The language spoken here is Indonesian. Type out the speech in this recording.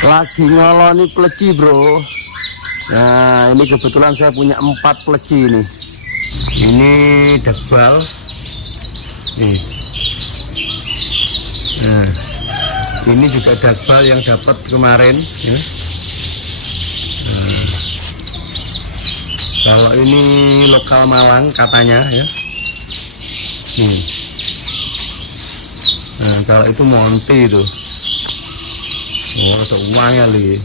Lagi ngoloni pleci bro. Nah ini kebetulan saya punya 4 pleci ini. Ini debal nih. Nah ini juga debal yang dapat kemarin ya. Nah, kalau ini lokal Malang katanya ya. Nah kalau itu Monty itu. Oh, ada uangnya lagi.